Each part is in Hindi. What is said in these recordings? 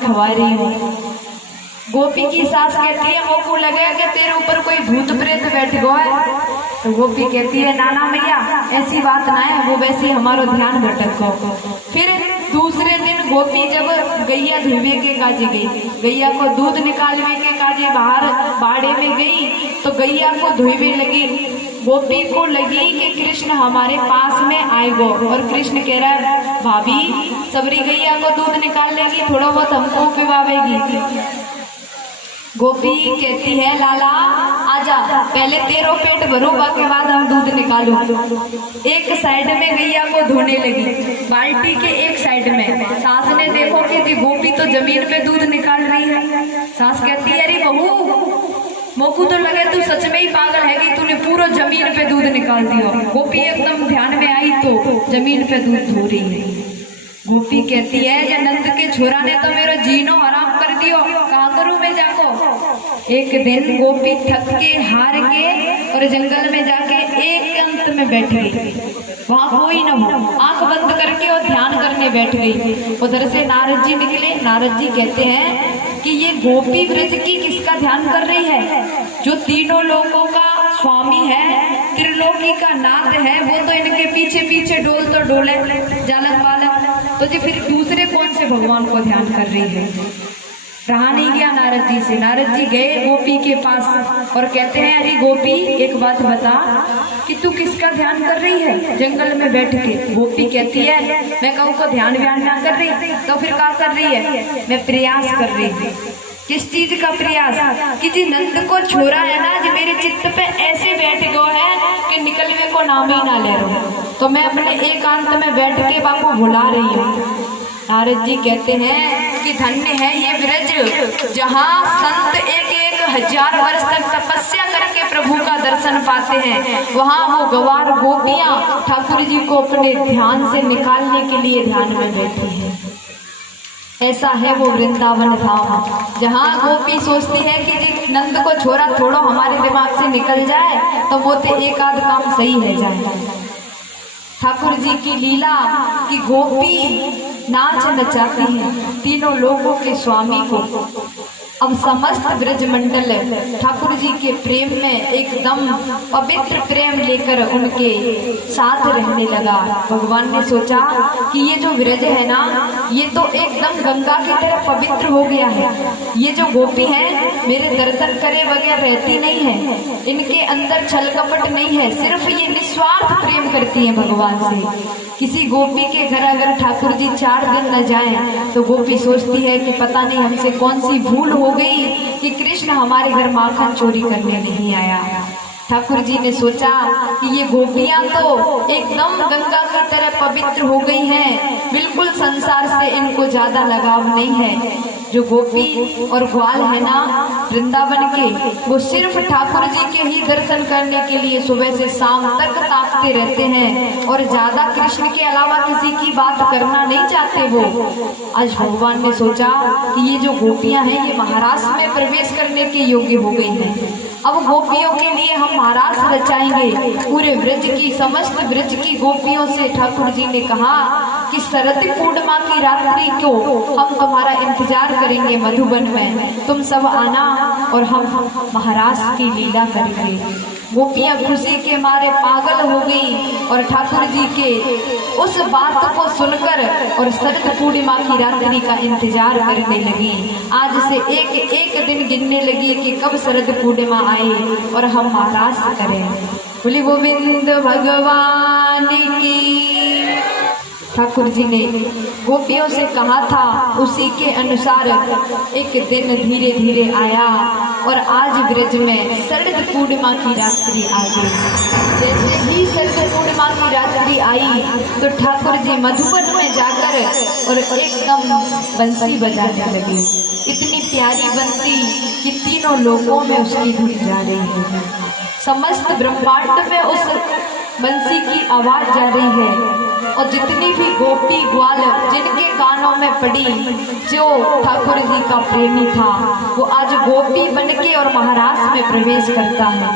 खवा रही हूँ। गोपी की सास कहती है मोकू लगे कि तेरे ऊपर कोई भूत प्रेत बैठ गया है। तो गोपी कहती है नाना मैया ऐसी बात ना है, वो वैसी हमारो ध्यान भटक गो। फिर दूसरे दिन गोपी जब गैया धुलवे के काजे गई, गैया को दूध निकालने के काजे बाहर बाड़े में गई तो गैया को धुलवे लगी। गोपी को लगी कि कृष्ण हमारे पास में आएगो और कृष्ण कह रहा है भाभी सबरी गैया को दूध निकाल लेगी, थोड़ा बहुत हमको पिवावेगी। गोपी कहती है लाला आजा पहले तेरो पेट भरो के बाद हम दूध निकालू। एक साइड में गैया को धोने लगी, बाल्टी के एक साइड में। सास ने देखो कि जी गोपी तो जमीन पे दूध निकाल रही है। सास कहती है अरे बहू मोकू तो लगे तू सच में ही पागल है कि तूने पूरा जमीन पे दूध निकाल दिया। गोपी एकदम ध्यान में आई तो जमीन पे दूध धो रही है। गोपी कहती है या नंद के छोरा ने तो मेरा जीनो हराम कर दियो, कहा करूं मैं जाको। एक दिन गोपी थक के हार के और जंगल में जाके एक अंत में बैठ गई, वहां कोई न हो, आंख बंद करके और ध्यान करने बैठ गई। उधर से नारद जी निकले। नारद जी कहते हैं कि ये गोपी व्रज की किसका ध्यान कर रही है? जो तीनों लोगों का स्वामी है, त्रिलोकी का नाथ है, वो तो इनके पीछे पीछे डोल तो डोले जालक बालक, तो जी फिर दूसरे कौन से भगवान को ध्यान कर रही है? रहा नहीं गया नारद जी से। नारद जी गए गोपी के पास और कहते हैं अरे गोपी एक बात बता कि तू किसका ध्यान कर रही है जंगल में बैठ के? गोपी कहती है मैं कहूँ को ध्यान व्यान ना कर रही तो फिर क्या कर रही है? मैं प्रयास कर रही थी। किस चीज का प्रयास? कि जी नंद को छोरा है ना जो मेरे चित्त पे ऐसे बैठ गयो है कि निकलने को नाम ही ना ले रहा, तो मैं अपने एकांत में बैठ के बापू भुला रही हूँ। नारद जी कहते हैं कि धन्य है ये ब्रज जहाँ संत एक एक हजार वर्ष तक तपस्या करके प्रभु का दर्शन पाते हैं। वहाँ वो गवार गोपियां ठाकुर जी को अपने ध्यान से निकालने के लिए ध्यान में बैठी है। ऐसा है वो वृंदावन धाम जहाँ गोपी सोचती है कि जी नंद को छोरा थोड़ा हमारे दिमाग से निकल जाए तो वो तो एक आध काम सही रह जाए। ठाकुर जी की लीला कि गोपी नाच नचाती है तीनों लोगों के स्वामी को। अब समस्त ब्रज मंडल ठाकुर जी के प्रेम में एकदम पवित्र प्रेम लेकर उनके साथ रहने लगा। भगवान ने सोचा कि ये जो ब्रज है ना ये तो एकदम गंगा की तरह पवित्र हो गया है। ये जो गोपी है मेरे दर्शन करे बगैर रहती नहीं है, इनके अंदर छल कपट नहीं है, सिर्फ ये निस्वार्थ प्रेम करती है भगवान से। किसी गोपी के घर अगर ठाकुर जी 4 दिन न जाएं तो गोपी सोचती है कि पता नहीं हमसे कौन सी भूल हो गई कि कृष्ण हमारे घर माखन चोरी करने नहीं आया। ठाकुर जी ने सोचा कि ये गोपियां तो एकदम गंगा की तरह पवित्र हो गई हैं, बिल्कुल संसार से इनको ज्यादा लगाव नहीं है। जो गोपी और ग्वाल है ना वृंदावन के, वो सिर्फ ठाकुर जी के ही दर्शन करने के लिए सुबह से शाम तक ताकते रहते हैं और ज्यादा कृष्ण के अलावा किसी की बात करना नहीं चाहते वो। आज भगवान ने सोचा कि ये जो गोपियां हैं ये महाराष्ट्र में प्रवेश करने के योग्य हो गई हैं। अब गोपियों के लिए हम महाराष्ट्र रचाएंगे। पूरे ब्रज की समस्त ब्रज की गोपियों से ठाकुर जी ने कहा कि शरद पूर्णिमा की रात्रि को हम तुम्हारा इंतजार करेंगे मधुबन में, तुम सब आना और हम महाराष्ट्र की लीला करेंगे। गोपियां खुशी के मारे पागल हो गई और ठाकुर जी के उस बात को सुनकर और शरद पूर्णिमा की रात्रि का इंतजार करने लगी। आज से एक एक दिन गिनने लगी कि कब शरद पूर्णिमा आए और हम महाराष्ट्र करें। बोले गोविंद भगवान की। ठाकुर जी ने गोपियों से कहा था उसी के अनुसार एक दिन धीरे धीरे आया और आज ब्रज में शरद पूर्णिमा की रात्रि आ गई। जैसे ही शरद पूर्णिमा की रात्रि आई तो ठाकुर जी मधुबन में जाकर और एकदम बंसी बजाने लगे। इतनी प्यारी बंसी कि तीनों लोगों में उसकी धुन जा रही है, समस्त ब्रह्मांड में उस बंसी की आवाज जा रही है। और जितनी भी गोपी ग्वाल जिनके कानों में पड़ी, जो ठाकुर जी का प्रेमी था वो आज गोपी बनके और महाराष्ट्र में प्रवेश करता है।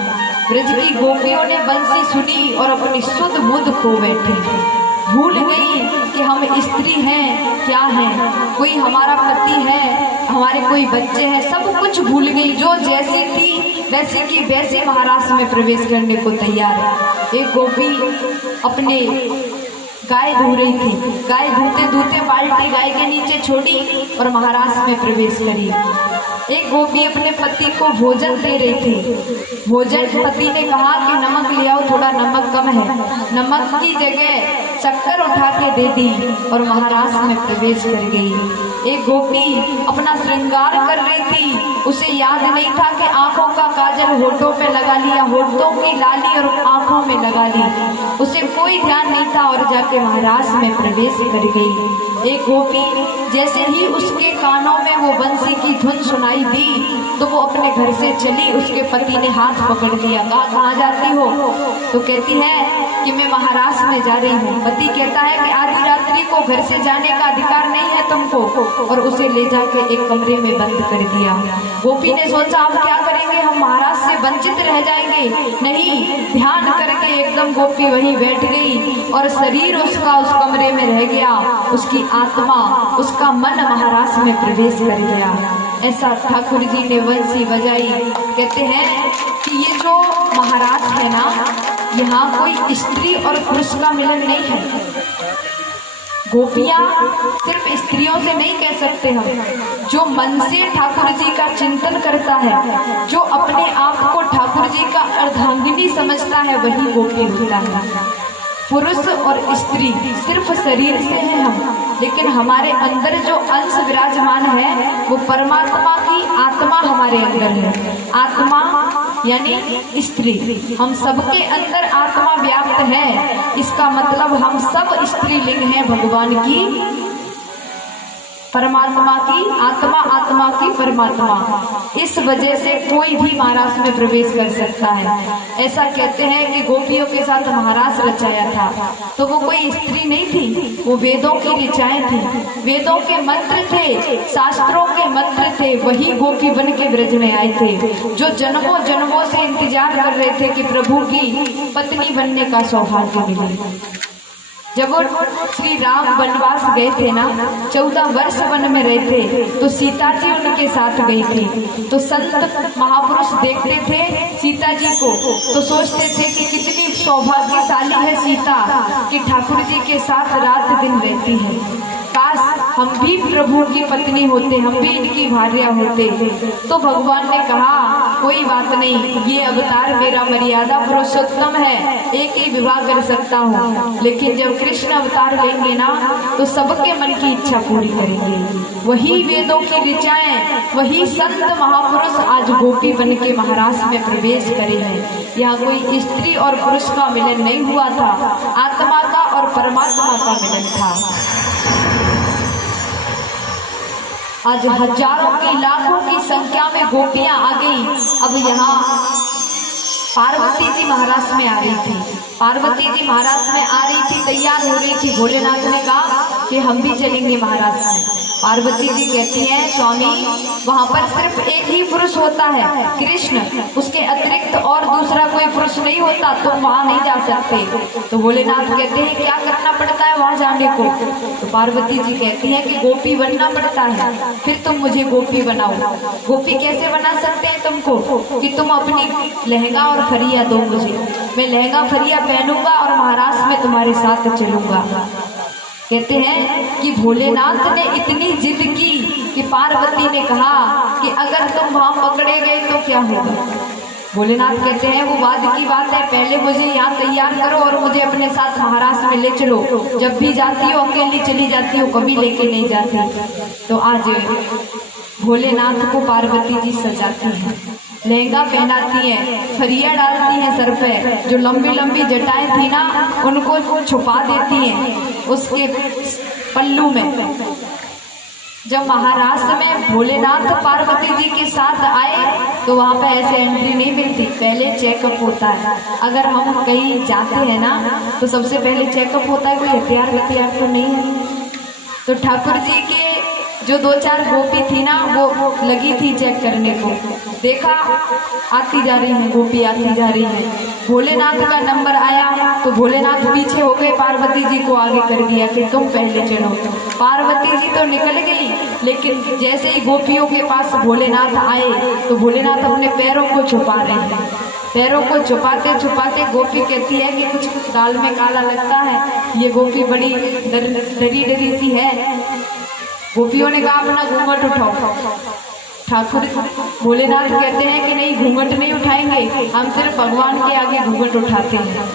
ब्रज की गोपियों ने बंसी सुनी और अपनी सुध बुध खो बैठे, भूल गई कि हम स्त्री हैं क्या हैं, कोई हमारा पति है, हमारे कोई बच्चे हैं, सब कुछ भूल गई। जो जैसी थी वैसी की वैसी महाराज में प्रवेश करने को तैयार है। एक गोपी अपने गाय धो रही थी, गाय धोते धोते बाल्टी गाय के नीचे छोड़ी और महाराज में प्रवेश करी। एक गोपी अपने पति को भोजन दे रही थी, भोजन पति ने कहा कि नमक ले आओ, थोड़ा नमक कम है। नमक की जगह शक्कर उठा के दे दी और महाराज में प्रवेश कर गई। एक गोपी अपना श्रृंगार कर रही थी, उसे याद नहीं था कि आंखों का काजल होठों पे लगा लिया, होठों की लाली और आंखों में लगा ली, उसे कोई ध्यान नहीं था और जाके महाराज में प्रवेश कर गई। एक गोपी जैसे ही उसके कानों में वो बंसी की धुन सुनाई दी तो वो अपने घर से चली। उसके पति ने हाथ पकड़ लिया, कहा कहाँ जाती हो? तो कहती है कि मैं महाराज में जा रही हूँ। पति कहता है कि आधी रात्रि को घर से जाने का अधिकार नहीं है तुमको, और उसे ले जाके एक कमरे में बंद कर दिया। गोपी ने सोचा अब क्या करेंगे, हम महाराज से वंचित रह जाएंगे। नहीं, ध्यान करके एकदम गोपी वहीं बैठ गई और शरीर उसका उस कमरे में रह गया, उसकी आत्मा, उसका मन महाराज में प्रवेश कर गया। ऐसा ठाकुर जी ने बंसी बजाई। कहते हैं कि ये जो महाराज है ना, यहाँ कोई स्त्री और पुरुष का मिलन नहीं है। गोपियां सिर्फ स्त्रियों से नहीं कह सकते हम, जो मन से ठाकुर जी का चिंतन करता है, जो अपने आप को ठाकुर जी का अर्धांगिनी समझता है, वही गोपी होता है। पुरुष और स्त्री सिर्फ शरीर से है हम, लेकिन हमारे अंदर जो अंश विराजमान है वो परमात्मा की आत्मा हमारे अंदर है। आत्मा यानी स्त्री, हम सबके अंदर आत्मा व्याप्त है। इसका मतलब हम सब स्त्रीलिंग हैं भगवान की, परमात्मा की आत्मा, आत्मा की परमात्मा। इस वजह से कोई भी महाराज में प्रवेश कर सकता है। ऐसा कहते हैं कि गोपियों के साथ महाराज रचाया था तो वो कोई स्त्री नहीं थी, वो वेदों की ऋचाएं थी, वेदों के मंत्र थे, शास्त्रों के मंत्र थे। वही गोपी बन के ब्रज में आए थे, जो जन्मों जन्मों से इंतजार कर रहे थे कि प्रभु की पत्नी बनने का सौभाग्य मिले। जब वो श्री राम वनवास गए थे ना, 14 वर्ष वन में रहे थे, तो सीता जी उनके साथ गई थी। तो संत महापुरुष देखते थे सीता जी को तो सोचते थे कि कितनी सौभाग्यशाली है सीता कि ठाकुर जी के साथ रात दिन रहती है। काश हम भी प्रभु की पत्नी होते, हम भी इनकी भार्या होते। तो भगवान ने कहा कोई बात नहीं, ये अवतार मेरा मर्यादा पुरुषोत्तम है, एक ही विवाह कर सकता हूँ, लेकिन जब कृष्ण अवतार लेंगे ना तो सबके मन की इच्छा पूरी करेंगे। वही वेदों की ऋचाएं, वही संत महापुरुष आज गोपी बन के महाराज में प्रवेश करे हैं। यहाँ कोई स्त्री और पुरुष का मिलन नहीं हुआ था, आत्मा का और परमात्मा का मिलन था। आज हजारों की लाखों की संख्या में गोपियां आ गई। अब यहाँ पार्वती जी महाराज में आ रही थी, पार्वती जी महाराज में आ रही थी, तैयार हो रही थी। भोलेनाथ ने कहा कि हम भी चलेंगे महाराज में। पार्वती जी कहती हैं स्वामी वहां पर सिर्फ एक ही पुरुष होता है कृष्ण, उसके अतिरिक्त और दूसरा कोई पुरुष नहीं होता, तुम वहां नहीं जा सकते। तो भोलेनाथ कहते हैं क्या करना पड़ता है वहां जाने को? तो पार्वती जी कहती हैं कि गोपी बनना पड़ता है। फिर तुम मुझे गोपी बनाओ। गोपी कैसे बना सकते हैं तुमको? कि तुम अपनी लहंगा और फरिया दो मुझे, मैं लहंगा फरिया पहनूंगा और महाराज में तुम्हारे साथ चलूंगा। कहते हैं कि भोलेनाथ ने इतनी जिद की कि पार्वती ने कहा कि अगर तुम वहां पकड़े गए तो क्या होगा? भोलेनाथ कहते हैं वो बाद की बात है, पहले मुझे यहाँ तैयार करो और मुझे अपने साथ महाराज में ले चलो। जब भी जाती हो अकेली चली जाती हो, कभी लेके नहीं जाती। तो आज भोलेनाथ को पार्वती जी सजाती है, लहंगा पहनाती है, फरिया डालती है सर पे, जो लंबी लंबी जटाएं थी ना उनको छुपा देती हैं उसके पल्लू में। जब महाराष्ट्र में भोलेनाथ पार्वती जी के साथ आए तो वहाँ पे ऐसे एंट्री नहीं मिलती, पहले चेकअप होता है। अगर हम कहीं जाते हैं ना तो सबसे पहले चेकअप होता है कोई हथियार तो नहीं है। तो ठाकुर जी के जो 2-4 गोपी थी ना वो लगी थी चेक करने को। देखा आती जा रही है गोपी, आती जा रही है। भोलेनाथ का नंबर आया तो भोलेनाथ पीछे हो गए, पार्वती जी को आगे कर दिया कि तुम पहले चलो। पार्वती जी तो निकल गई, लेकिन जैसे ही गोपियों के पास भोलेनाथ आए तो भोलेनाथ अपने पैरों को छुपा रहे हैं। पैरों को छुपाते छुपाते गोपी कहती है कि कुछ दाल में काला लगता है। ये गोपी बड़ी डरी डरी सी है। गोपियों ने कहा अपना घूंघट उठाओ। ठाकुर भोलेनाथ कहते हैं कि नहीं, घूंघट नहीं उठाएंगे, हम सिर्फ भगवान के आगे घूंघट उठाते हैं।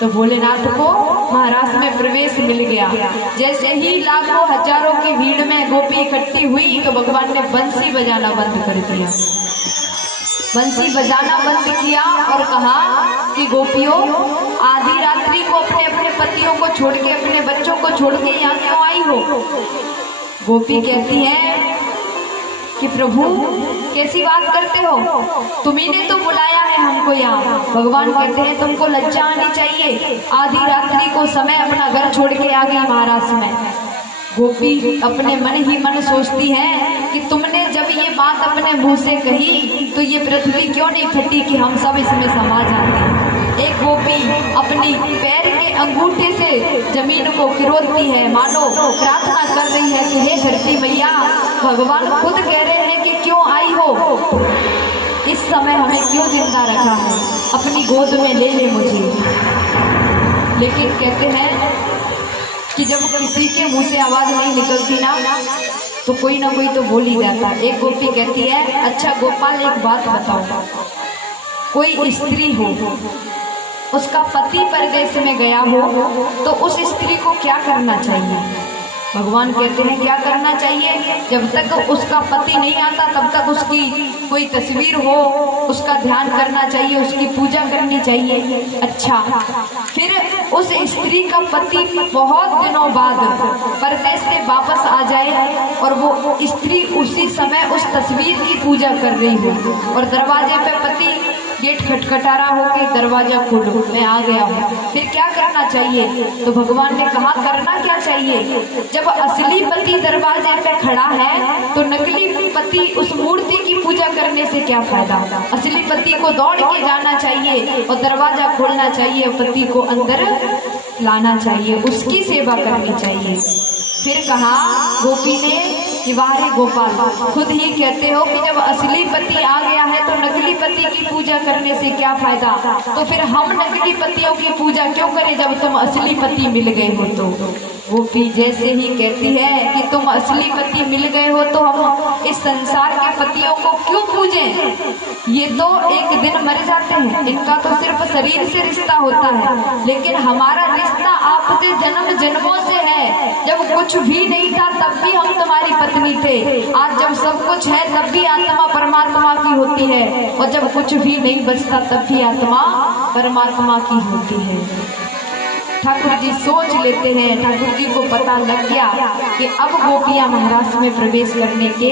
तो भोलेनाथ को महाराज में प्रवेश मिल गया। जैसे ही लाखों हजारों की भीड़ में गोपी इकट्ठी हुई तो भगवान ने बंसी बजाना बंद कर दिया। बंसी बजाना बंद किया और कहा कि गोपियों, आधी रात्रि को अपने अपने पतियों को छोड़ के, अपने बच्चों को छोड़ के यहाँ क्यों आई हो? गोपी कहती है कि प्रभु कैसी बात करते हो, तुम्ही ने तो बुलाया है हमको यहाँ। भगवान कहते हैं तुमको लज्जा आनी चाहिए, आधी रात्रि को समय अपना घर छोड़ के आ गई महाराज में। गोपी अपने मन ही मन सोचती है कि तुमने जब ये बात अपने मुंह से कही तो ये पृथ्वी क्यों नहीं फटी कि हम सब इसमें समा जाते। एक गोपी अपनी पैर के अंगूठे से जमीन को किरोती है, मानो प्रार्थना कर रही है कि हे धरती मैया, भगवान खुद कह रहे हैं कि क्यों आई हो, इस समय हमें क्यों जिंदा रखा है, अपनी गोद में ले ले मुझे। लेकिन कहते हैं कि जब किसी के मुंह से आवाज नहीं निकलती ना तो कोई ना कोई तो बोल ही जाता। एक गोपी कहती है, अच्छा गोपाल एक बात बताओ, कोई स्त्री हो, उसका पति परदेश में गया हो तो उस स्त्री को क्या करना चाहिए? भगवान कहते हैं क्या करना चाहिए? जब तक उसका पति नहीं आता तब तक उसकी कोई तस्वीर हो, उसका ध्यान करना चाहिए, उसकी पूजा करनी चाहिए। अच्छा, फिर उस स्त्री का पति बहुत दिनों बाद परदेश से वापस आ जाए और वो स्त्री उसी समय उस तस्वीर की पूजा कर रही हो और दरवाजे पे पति गेट खटखटा रहा हो कि दरवाजा खोलो, मैं आ गया हूँ, फिर क्या करना चाहिए? तो भगवान ने कहा करना क्या चाहिए? जब असली पति दरवाजे पे खड़ा है तो नकली पति उस मूर्ति की पूजा करने से क्या फायदा? असली पति को दौड़ के जाना चाहिए और दरवाजा खोलना चाहिए, पति को अंदर लाना चाहिए, उसकी सेवा करनी चाहिए। फिर कहा गोपी ने कि वारे गोपाल, खुद ही कहते हो कि जब असली पति आ गया है तो नकली पति की पूजा करने से क्या फायदा, तो फिर हम नकली पतियों की पूजा क्यों करें जब तुम असली पति मिल गए हो? तो गोपी जैसे ही कहती है कि तुम असली पति मिल गए हो तो हम इस संसार के पतियों को क्यों पूजें? ये तो एक दिन मर जाते हैं, इनका तो सिर्फ शरीर से रिश्ता होता है, लेकिन हमारा रिश्ता आपसे जन्म जन्मों से है। जब कुछ भी नहीं था तब भी हम तुम्हारी पत्नी थे, आज जब सब कुछ है तब भी आत्मा परमात्मा की होती है, और जब कुछ भी नहीं बचता तब भी आत्मा परमात्मा की होती है। ठाकुर जी सोच लेते हैं, ठाकुर जी को पता लग गया कि अब गोपियां महाराज में प्रवेश करने के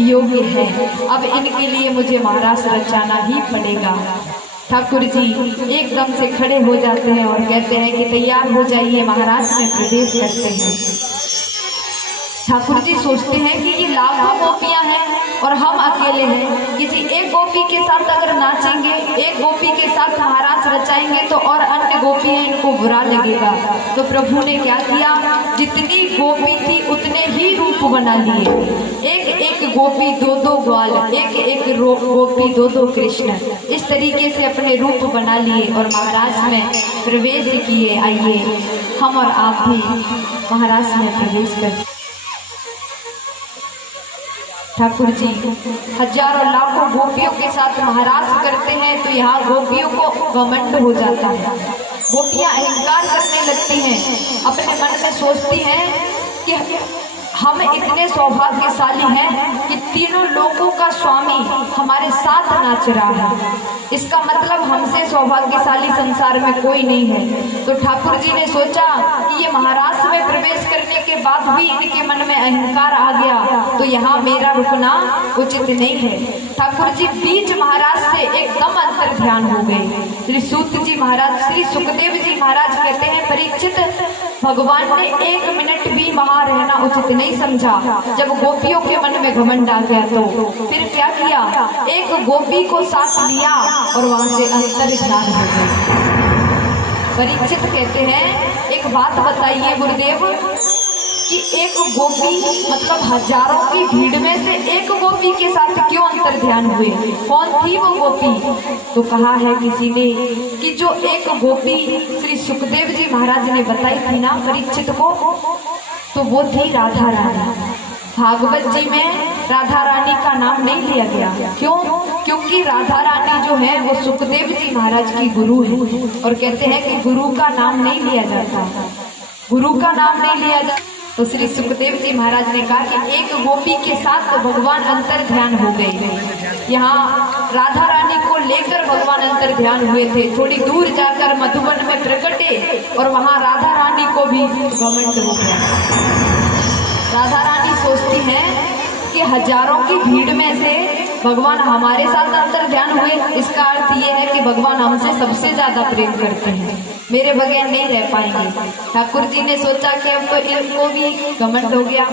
योग्य हैं, अब इनके लिए मुझे महाराज रचाना ही पड़ेगा। ठाकुर जी एकदम से खड़े हो जाते हैं और कहते हैं कि तैयार हो जाइए, महाराज में प्रवेश करते हैं। ठाकुर जी सोचते हैं कि ये लाखों गोपियां हैं और हम अकेले हैं, किसी एक गोपी के साथ अगर नाचेंगे, एक गोपी के साथ महाराज रचाएंगे तो और अन्य गोपियां इनको बुरा लगेगा। तो प्रभु ने क्या किया, जितनी गोपी थी उतने ही रूप बना लिए, एक एक गोपी दो दो ग्वाल, एक एक गोपी दो दो कृष्ण, इस तरीके से अपने रूप बना लिए और महाराज में प्रवेश किए। आइए हम और आप भी महाराज में प्रवेश करें। ठाकुर जी हजारों लाखों गोपियों के साथ महाराज करते हैं तो यहाँ गोपियों को घमंड हो जाता है, गोपियां अहंकार करने लगती हैं, अपने मन में सोचती हैं कि हम इतने सौभाग्यशाली हैं कि तीनों लोगों का स्वामी हमारे साथ नाच रहा है, इसका मतलब हमसे सौभाग्यशाली संसार में कोई नहीं है। तो ठाकुर जी ने सोचा कि ये महाराज में प्रवेश करने के बाद भी इनके मन में अहंकार आ गया तो यहाँ मेरा रुकना उचित नहीं है। ठाकुर जी बीच महाराज से एकदम अंतर ध्यान हो गए। श्री सूत जी महाराज, श्री सुखदेव जी महाराज कहते हैं, परीक्षित भगवान ने 1 मिनट भी वहां रहना उचित नहीं नहीं समझा। जब गोपियों के मन में घमंड आ गया तो फिर क्या किया, एक गोपी को साथ लिया और वहां से अंतर ध्यान हो गए। परीक्षित कहते हैं एक बात बताइए गुरुदेव कि एक गोपी मतलब हजारों की भीड़ में से एक गोपी के साथ क्यों अंतर ध्यान हुए, कौन थी वो गोपी? तो कहा है किसी ने कि जो एक गोपी श्री सुखदेव जी महाराज ने बताई थी ना परीक्षित को, तो वो थी राधा रानी। भागवत जी में राधा रानी का नाम नहीं लिया गया, क्यों? क्योंकि राधा रानी जो है वो सुखदेव जी महाराज की गुरु है और कहते हैं कि गुरु का नाम नहीं लिया जाता, गुरु का नाम नहीं लिया जाता। तो श्री सुखदेव जी महाराज ने कहा कि एक गोपी के साथ भगवान अंतर ध्यान हो गए। यहाँ राधा रानी को लेकर भगवान अंतर ध्यान हुए थे। थोड़ी दूर जाकर मधुबन में प्रकटे और वहां राधा रानी को भी घमंड हो गया। राधा रानी सोचती है कि हजारों की भीड़ में से भगवान हमारे साथ अंतर ध्यान हुए, इसका अर्थ ये है कि भगवान हमसे सबसे ज्यादा प्रेम करते हैं, मेरे बगैर नहीं रह पाएंगे। ठाकुर जी ने सोचा कि अब तो इनको भी घमंड हो गया।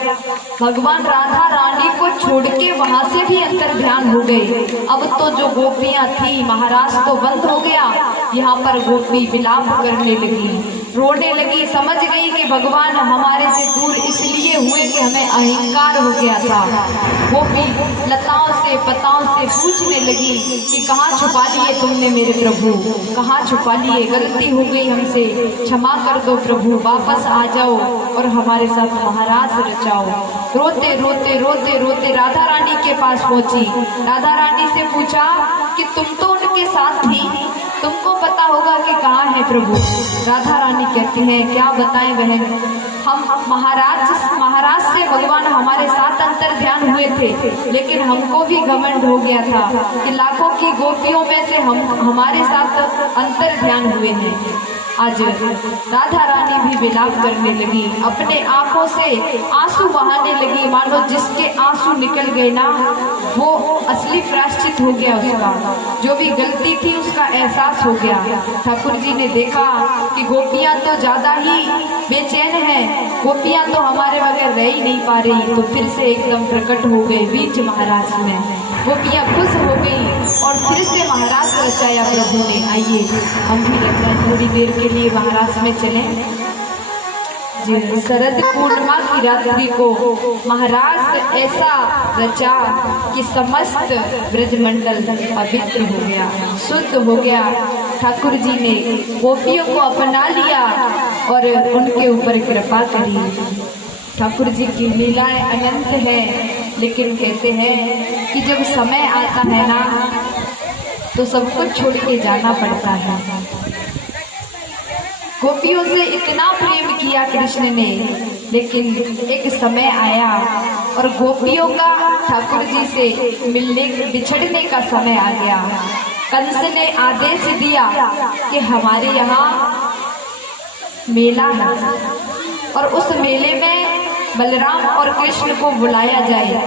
भगवान राधा रानी को छोड़ के वहां से भी अंतर ध्यान हो गए। अब तो जो गोपियां थी महाराज तो बंद हो गया, यहाँ पर गोपी विलाप करने लगी, रोने लगी, समझ गई कि भगवान हमारे से दूर इसलिए हुए कि हमें अहंकार हो गया था। गोपी लताओं से पताओं से पूछने लगी कि कहाँ छुपा लिए तुमने मेरे प्रभु, कहाँ छुपा लिए, गलती हो गई हमसे, क्षमा कर दो प्रभु, वापस आ जाओ और हमारे साथ महाराज रचाओ। रोते रोते रोते रोते राधा रानी के पास पहुंची। राधा रानी से पूछा कि तुम तो उनके साथ थी, तुमको पता होगा कि कहाँ है प्रभु। राधा रानी कहती है क्या बताएं बहन, हम महाराज से भगवान हमारे साथ अंतर ध्यान हुए थे, लेकिन हमको भी घमंड हो गया था कि लाखों की गोपियों में से हमारे साथ अंतर ध्यान हुए हैं। आज राधा रानी भी विलाप करने लगी, अपने आंखों से आंसू बहाने लगी, मानो जिसके आंसू निकल गए ना वो असली प्रायश्चित हो गया, उसका जो भी गलती थी उसका एहसास हो गया। ठाकुर जी ने देखा कि गोपियां तो ज्यादा ही बेचैन हैं, गोपियां तो हमारे बगैर रह ही नहीं पा रही, तो फिर से एकदम प्रकट हो गए बीच महाराज में। गोपियां खुश हो गई और फिर से महाराज रचाया प्रभु ने। आइए हम भी रचाएं, थोड़ी देर के लिए महाराज में चलें। शरद पूर्णिमा की रात्रि को महाराज ऐसा रचा कि समस्त ब्रजमंडल पवित्र हो गया, शुद्ध हो गया। ठाकुर जी ने गोपियों को अपना लिया और उनके ऊपर कृपा करी। ठाकुर जी की लीलाएं अनंत है, लेकिन कहते हैं कि जब समय आता है ना तो सब कुछ छोड़ के जाना पड़ता है। गोपियों से इतना प्रेम किया कृष्ण ने, लेकिन एक समय आया और गोपियों का ठाकुर जी से मिलने बिछड़ने का समय आ गया। कंस ने आदेश दिया कि हमारे यहाँ मेला है और उस मेले में बलराम और कृष्ण को बुलाया जाए।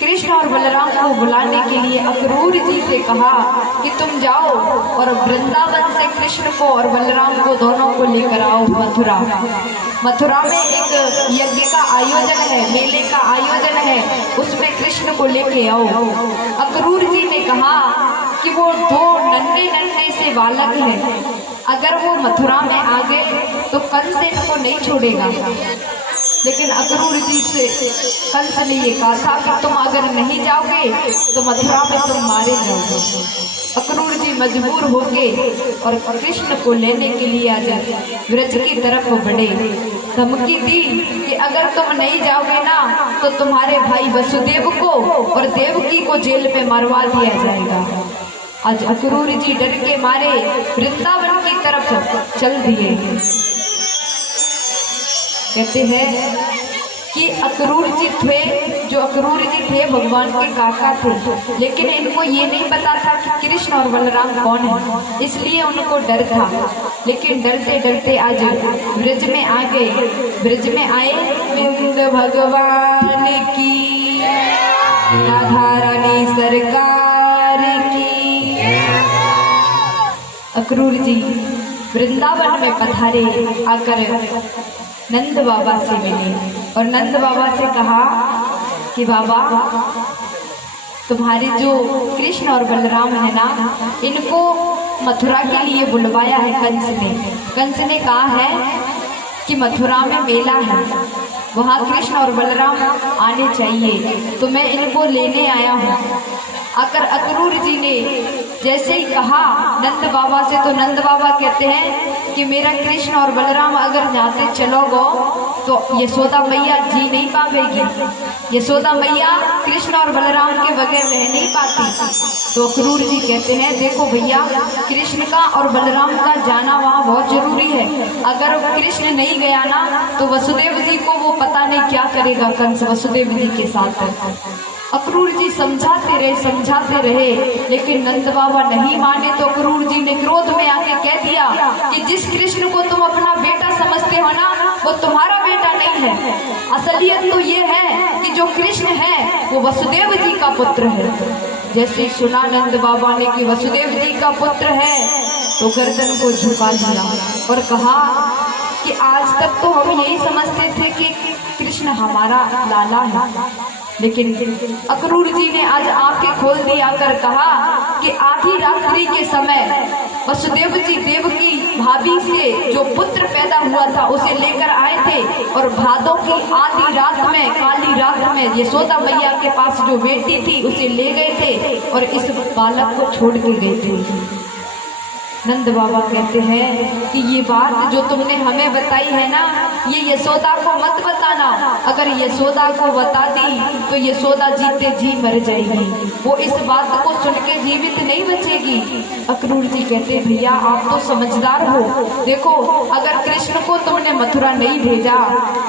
कृष्ण और बलराम को बुलाने के लिए अक्रूर जी से कहा कि तुम जाओ और वृंदावन से कृष्ण को और बलराम को दोनों को लेकर आओ मथुरा। मथुरा में एक यज्ञ का आयोजन है, मेले का आयोजन है, उसमें कृष्ण को लेके आओ। अक्रूर जी ने कहा कि वो दो नन्हे नन्हे से बालक हैं, अगर वो मथुरा में आ गए तो कंस इनको नहीं छोड़ेगा। लेकिन अक्रूर जी से कंस ने ये कहा था कि तुम अगर नहीं जाओगे तो मथुरा में तुम मारे जाओगे। अक्रूर जी मजबूर हो गए और कृष्ण को लेने के लिए आज ब्रज की तरफ बढ़े। धमकी दी कि अगर तुम नहीं जाओगे ना तो तुम्हारे भाई वसुदेव को और देवकी को जेल में मरवा दिया जाएगा। आज अक्रूर जी डर के मारे वृंदावन की तरफ चल दिए। कहते हैं कि अक्रूर जी थे, जो अक्रूर जी थे भगवान के काका थे, लेकिन इनको ये नहीं पता था कि कृष्ण और बलराम कौन है, इसलिए उनको डर था। लेकिन डरते डरते आज ब्रज में आ गए। ब्रज में आए, गोविंद भगवान की, राधा रानी सरकार की। अक्रूर जी वृंदावन में पधारे, आकर नंद बाबा से मिले। और नंद बाबा से कहा कि बाबा तुम्हारे जो कृष्ण और बलराम है ना, इनको मथुरा के लिए बुलवाया है कंस ने। कंस ने कहा है कि मथुरा में मेला है, वहाँ कृष्ण और बलराम आने चाहिए, तो मैं इनको लेने आया हूँ। अगर अक्रूर जी ने जैसे ही कहा नंद बाबा से, तो नंद बाबा कहते हैं कि मेरा कृष्ण और बलराम अगर जाते चलोगो तो यशोदा मैया जी नहीं पावेगी, यशोदा मैया कृष्ण और बलराम के बगैर रह नहीं पाती। तो अक्रूर जी कहते हैं देखो भैया, कृष्ण का और बलराम का जाना वहाँ बहुत जरूरी है। अगर कृष्ण नहीं गया ना तो वसुदेव जी को वो पता नहीं क्या करेगा कंस वसुदेव जी के साथ। अक्रूर जी समझाते रहे, लेकिन नंद बाबा नहीं माने। तो अक्रूर जी ने क्रोध में आके कह दिया कि जिस कृष्ण को तुम अपना बेटा समझते हो ना, वो तुम्हारा बेटा नहीं है। असलियत तो ये है कि जो कृष्ण है वो वसुदेव जी का पुत्र है। जैसे सुना नंद बाबा ने कि वसुदेव जी का पुत्र है, तो गर्दन को झुका दिया और कहा कि आज तक तो हम यही समझते थे कि कृष्ण हमारा लाला है, लेकिन अक्रूर जी ने आज आंखें खोल दिया कर कहा कि आधी रात्रि के समय वसुदेव जी देवकी भाभी से जो पुत्र पैदा हुआ था उसे लेकर आए थे, और भादों की आधी रात में, काली रात में यशोदा मैया के पास जो बेटी थी उसे ले गए थे और इस बालक को छोड़ के गए थे। नंद बाबा कहते हैं कि ये बात जो तुमने हमें बताई है ना, ये यशोदा को मत बताना। अगर यशोदा को बता दी तो यशोदा जीते जी मर जाएगी, वो इस बात को सुन के जीवित नहीं बचेगी। अक्रूर जी कहते भैया आप तो समझदार हो, देखो अगर कृष्ण को तुमने मथुरा नहीं भेजा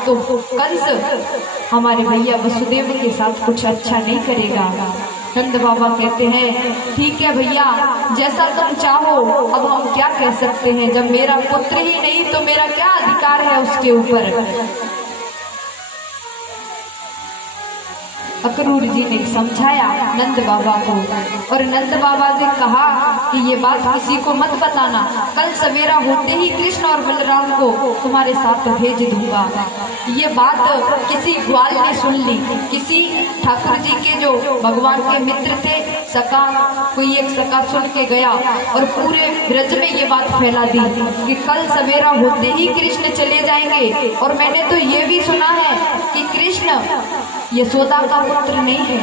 तो कंस हमारे भैया वसुदेव के साथ कुछ अच्छा नहीं करेगा। नंद बाबा कहते हैं ठीक है भैया, जैसा तुम चाहो, अब हम क्या कह सकते हैं, जब मेरा पुत्र ही नहीं तो मेरा क्या अधिकार है उसके ऊपर। अक्रूर जी ने समझाया नंद बाबा को, और नंद बाबा ने कहा कि ये बात किसी को मत बताना, कल सवेरा होते ही कृष्ण और बलराम को तुम्हारे साथ भेज दूंगा। ये बात किसी ग्वाल ने सुन ली, किसी ठाकुर जी के जो भगवान के मित्र थे सका, कोई एक सका सुन के गया और पूरे ब्रज में ये बात फैला दी कि कल सवेरा होते ही कृष्ण चले जाएंगे। और मैंने तो ये भी सुना है कि कृष्ण यशोदा का पुत्र नहीं है,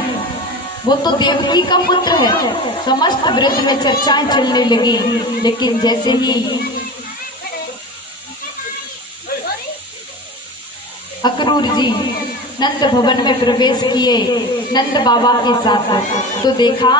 वो तो देवकी का पुत्र है। समस्त ब्रज में चर्चाएं चलने लगी, लेकिन जैसे ही अक्रूर जी नंद भवन में प्रवेश किए नंद बाबा के साथ, तो देखा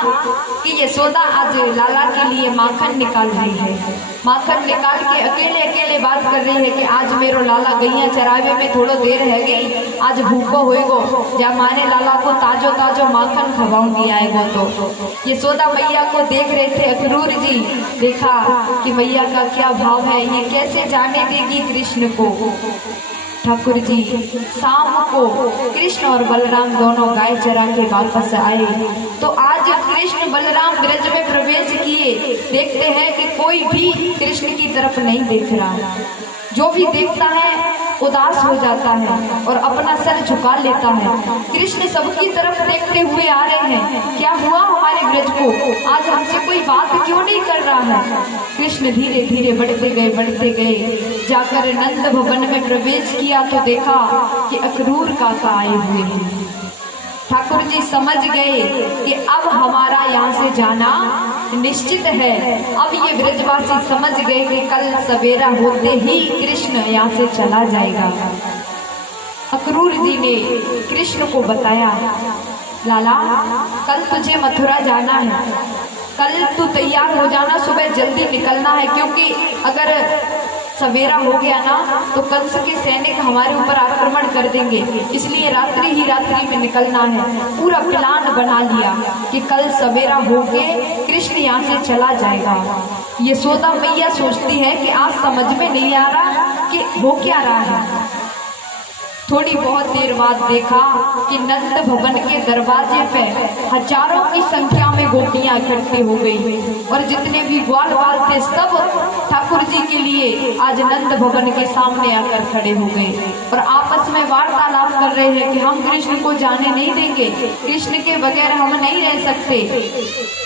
कि यशोदा आज लाला के लिए माखन निकाल रही है। माखन निकाल के अकेले अकेले बात कर रही है कि आज मेरो लाला गैया चरावे में थोड़ा देर है गई, आज भूखो होएगो, जब माने लाला को ताजो ताजो माखन खवाऊंगी आएगो। तो यशोदा मैया को देख रहे थे अक्रूर जी, देखा कि मैया का क्या भाव है, ये कैसे जाने देगी कृष्ण को। ठाकुर जी शाम को कृष्ण और बलराम दोनों गाय चरा के वापस आए, तो आज कृष्ण बलराम ब्रज में प्रवेश किए। देखते हैं कि कोई भी कृष्ण की तरफ नहीं देख रहा, जो भी देखता है उदास हो जाता है और अपना सर झुका लेता है। कृष्ण सबकी तरफ देखते हुए आ रहे हैं, क्या हुआ हमारे ब्रज को, आज हमसे कोई बात क्यों नहीं कर रहा है। कृष्ण धीरे धीरे बढ़ते गए, जाकर नंद भवन में प्रवेश किया तो देखा कि अक्रूर काका आए हुए हैं। ठाकुर जी समझ गए कि अब हमारा यहाँ से जाना निश्चित है। अब ये ब्रजवासी समझ गए कि कल सवेरा होते ही कृष्ण यहाँ से चला जाएगा। अक्रूर जी ने कृष्ण को बताया, लाला कल तुझे मथुरा जाना है, कल तू तैयार हो जाना, सुबह जल्दी निकलना है, क्योंकि अगर सवेरा हो गया ना तो कंस के सैनिक हमारे ऊपर आक्रमण कर देंगे, इसलिए रात्रि ही रात्रि में निकलना है। पूरा प्लान बना लिया कि कल सवेरा होके कृष्ण यहाँ से चला जाएगा। यशोदा मैया सोचती है कि आज समझ में नहीं आ रहा कि हो क्या रहा है। थोड़ी बहुत देर बाद देखा कि नंद भवन के दरवाजे पे हजारों की संख्या में गोपियां इकट्ठी हो गई और जितने भी ग्वाल बाल थे सब ठाकुर जी के लिए आज नंद भवन के सामने आकर खड़े हो गए और आपस में वार्तालाप कर रहे हैं कि हम कृष्ण को जाने नहीं देंगे, कृष्ण के बगैर हम नहीं रह सकते।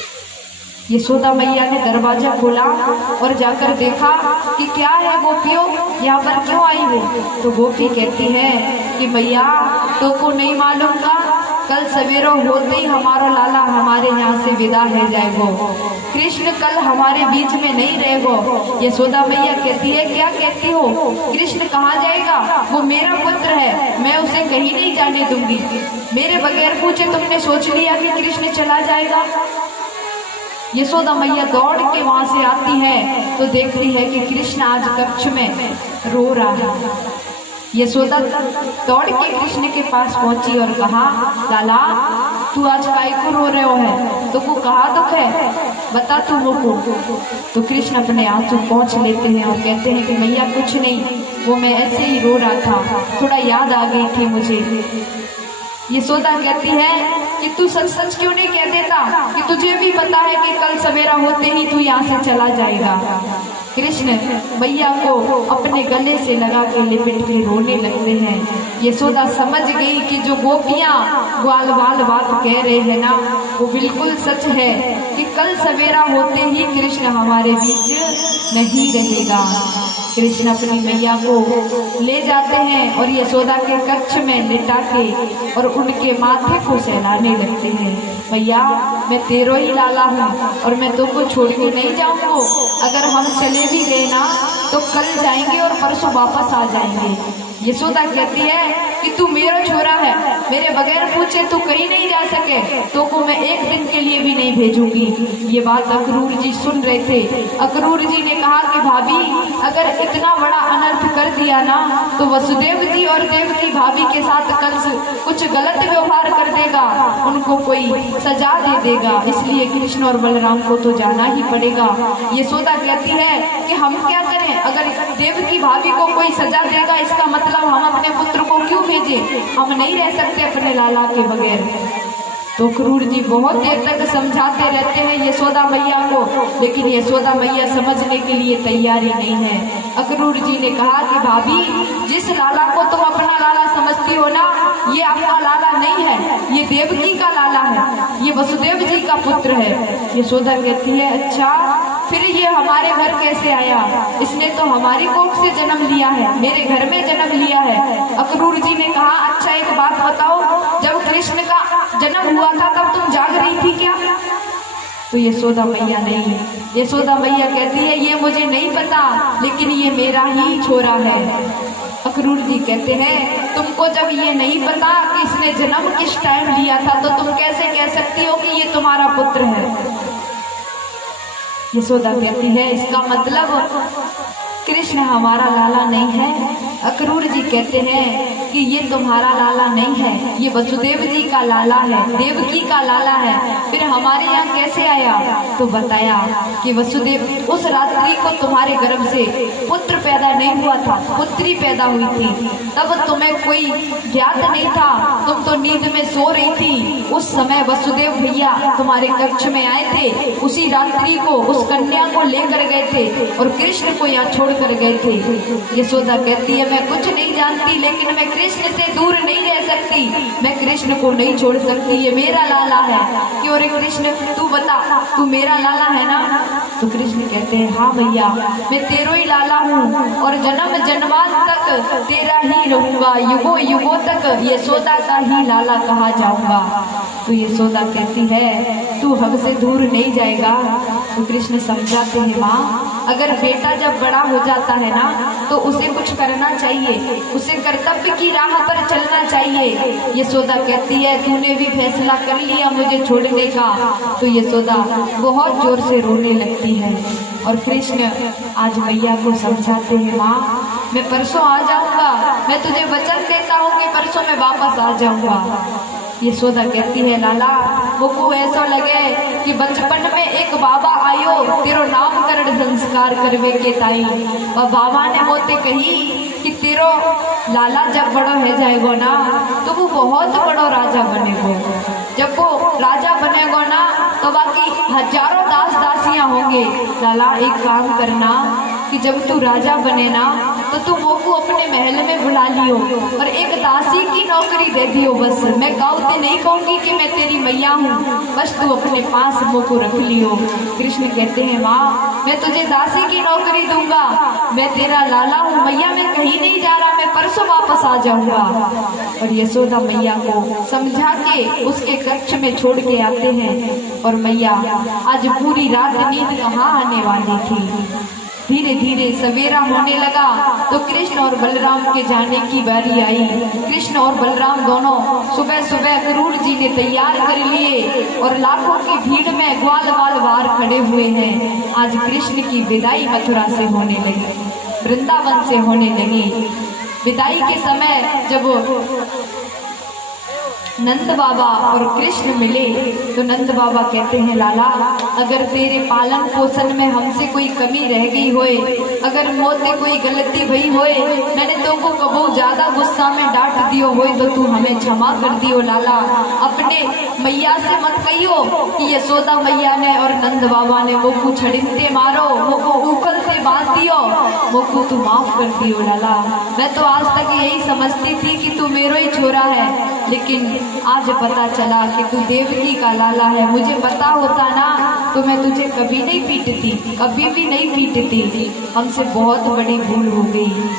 यशोदा मैया ने दरवाजा खोला और जाकर देखा कि क्या है गोपियों, यहाँ पर क्यों आई हो? तो गोपी कहती है कि मैया तुमको नहीं मालूम का, कल सवेरा होते ही हमारा लाला हमारे यहाँ से विदा है जाएगो, कृष्ण कल हमारे बीच में नहीं रहेगो। यशोदा मैया कहती है क्या कहती हो, कृष्ण कहाँ जाएगा? वो मेरा पुत्र है, मैं उसे कहीं नहीं जाने दूंगी। मेरे बगैर पूछे तुमने सोच लिया कि कृष्ण चला जाएगा? यशोदा मैया दौड़ के वहां से आती है तो देखती है कि कृष्ण आज कक्ष में रो रहा है। यशोदा दौड़ के कृष्ण के पास पहुंची और कहा, लाला तू आज काय को रो रहे हो है, तो को कहा दुख है, बता तू मुझको। तो कृष्ण अपने आंसू पोंछ लेते हैं और कहते हैं कि मैया कुछ नहीं, वो मैं ऐसे ही रो रहा था, थोड़ा याद आ गई थी मुझे। यशोदा कहती है कि तू सच सच क्यों नहीं कह देता कि तुझे भी पता है कि कल सवेरा होते ही तू यहाँ से चला जाएगा। कृष्ण मैया को अपने गले से लगा के लिपट के रोने लगते हैं। यशोदा समझ गई कि जो गोपियां ग्वाल बाल बात कह रहे हैं ना, वो बिल्कुल सच है कि कल सवेरा होते ही कृष्ण हमारे बीच नहीं रहेगा। कृष्ण अपनी मैया को ले जाते हैं और यशोदा के कक्ष में लिटा के और उनके माथे को सहलाने लगते हैं। मैया मैं तेरो ही लाला हूँ और मैं तुमको छोड़ के नहीं जाऊंगा। अगर हम चले भी गए ना तो कल जाएंगे और परसों वापस आ जाएंगे। यशोदा कहती है कि तू मेरा छोरा है, मेरे बगैर पूछे तू कहीं नहीं जा सके, तो को मैं एक दिन के लिए भी नहीं भेजूंगी। ये बात अक्रूर जी सुन रहे थे। अक्रूर जी ने कहा कि भाभी अगर इतना बड़ा अनर्थ कर दिया ना तो वसुदेव जी और देवकी भाभी के साथ कंस कुछ गलत व्यवहार कर देगा, उनको कोई सजा दे देगा, इसलिए कृष्ण और बलराम को तो जाना ही पड़ेगा। यशोदा कहती है कि हम क्या करें, अगर देवकी भाभी को कोई सजा देगा इसका मतलब हम अपने पुत्र को क्यों भेजे, हम नहीं रह सकते अपने लाला के बगैर। तो अक्रूर जी बहुत देर तक समझाते रहते हैं यशोदा मैया को, लेकिन यशोदा मैया समझने के लिए तैयारी नहीं है। अक्रूर जी ने कहा कि भाभी जिस लाला को तुम अपना लाला समझती हो ना, ये आपका लाला नहीं है, ये देवकी का लाला है, ये वसुदेव जी का पुत्र है। यशोदा कहती है अच्छा फिर ये हमारे घर कैसे आया, इसने तो हमारी कोख से जन्म लिया है, मेरे घर में जन्म लिया है। अक्रूर जी ने कहा अच्छा एक बात बताओ, जब कृष्ण का जन्म हुआ था तब तुम जाग रही थी क्या? तो यशोदा मैया नहीं, यशोदा मैया कहती है ये मुझे नहीं पता, लेकिन ये मेरा ही छोरा है। अक्रूर जी कहते हैं तुमको जब ये नहीं पता कि इसने जन्म किस टाइम लिया था तो तुम कैसे कह सकती हो कि ये तुम्हारा पुत्र है? यशोदा कहती है इसका मतलब कृष्ण हमारा लाला नहीं है। अक्रूर जी कहते हैं कि ये तुम्हारा लाला नहीं है, ये वसुदेव जी का लाला है, देवकी का लाला है, फिर हमारे यहाँ कैसे आया? तो बताया कि वसुदेव उस रात्रि को तुम्हारे गर्भ से पुत्र पैदा नहीं हुआ था, पुत्री पैदा हुई थी, तब तुम्हें कोई ज्ञात नहीं था, तुम तो नींद में सो रही थी। उस समय वसुदेव भैया तुम्हारे कक्ष में आए थे, उसी रात्रि को उस कन्या को लेकर गए थे और कृष्ण को यहाँ छोड़ कर गए थे। यशोदा कहती है मैं कुछ नहीं जानती, लेकिन मैं कृष्ण से दूर नहीं रह सकती, मैं कृष्ण को नहीं छोड़ सकती, ये मेरा लाला है। क्यों रे कृष्ण तू बता, तू मेरा लाला है ना? तो कृष्ण कहते हैं हाँ भैया मैं तेरो ही लाला हूँ और जन्म जन्मांत तक तेरा ही रहूंगा, युगों युगों तक यशोदा का ही लाला कहा जाऊंगा। तो यशोदा कहती है तू हमसे दूर नहीं जाएगा। तो कृष्ण समझाते हैं माँ अगर बेटा जब बड़ा हो जाता है ना तो उसे कुछ करना चाहिए, उसे कर्तव्य की राह पर चलना चाहिए। यशोदा कहती है तूने भी फैसला कर लिया मुझे छोड़ने का? तो यशोदा बहुत जोर से रोने लगती है और कृष्ण आज मैया को समझाते हैं माँ मैं परसों आ जाऊंगा, मैं तुझे वचन देता हूँ कि परसों मैं वापस आ जाऊंगा। यशोदा कहती है लाला मुझको ऐसा लगे कि बचपन में एक बाबा आयो तेरो नामकरण संस्कार करवे के ताई, और बाबा ने मोते कही कि तेरो लाला जब बड़ा है जाएगा ना तो वो बहुत बड़ा राजा बनेगा। जब वो राजा बनेगा ना तो बाकी हजारों दास दासियां होंगे। लाला एक काम करना कि जब तू राजा बने ना तो तू वो को अपने महल में बुला लियो और एक दासी की नौकरी दे दियो। बस मैं गाँव नहीं कहूंगी कि मैं तेरी मैया हूँ, बस तू अपने पास वो को रख लियो। कृष्ण कहते हैं माँ मैं तुझे दासी की नौकरी दूंगा, मैं तेरा लाला हूँ मैया, मैं कहीं नहीं जा रहा, मैं परसों वापस आ जाऊंगा। और यशोदा मैया को समझा के उसके कक्ष में छोड़ के आते हैं। और मैया आज पूरी रात नींद कहाँ आने वाली थी। धीरे धीरे सवेरा होने लगा तो कृष्ण और बलराम के जाने की बारी आई। कृष्ण और बलराम दोनों सुबह सुबह गरुड़ जी ने तैयार कर लिए और लाखों की भीड़ में ग्वाल वाल वार खड़े हुए हैं। आज कृष्ण की विदाई मथुरा से होने लगी, वृंदावन से होने लगी। विदाई के समय जब नंद बाबा और कृष्ण मिले तो नंद बाबा कहते हैं लाला अगर तेरे पालन पोषण में हमसे कोई कमी रह गई होए, अगर मोते कोई गलती भई होए, मैंने तुमको कबो ज्यादा गुस्सा में डांट दियो होए तो तू हमें क्षमा कर दियो लाला। अपने मैया से मत कहियो कि यशोदा मैया ने और नंद बाबा ने वो को छड़िंते मारो, वो को उखल से बांध दियो, वो को तू माफ कर दियो लाला। मैं तो आज तक यही समझती थी कि तू मेरो ही छोरा है, लेकिन आज पता चला कि तू देवकी का लाला है। मुझे पता होता ना तो मैं तुझे कभी नहीं पीटती, कभी भी नहीं पीटती। हमसे बहुत बड़ी भूल हो गई।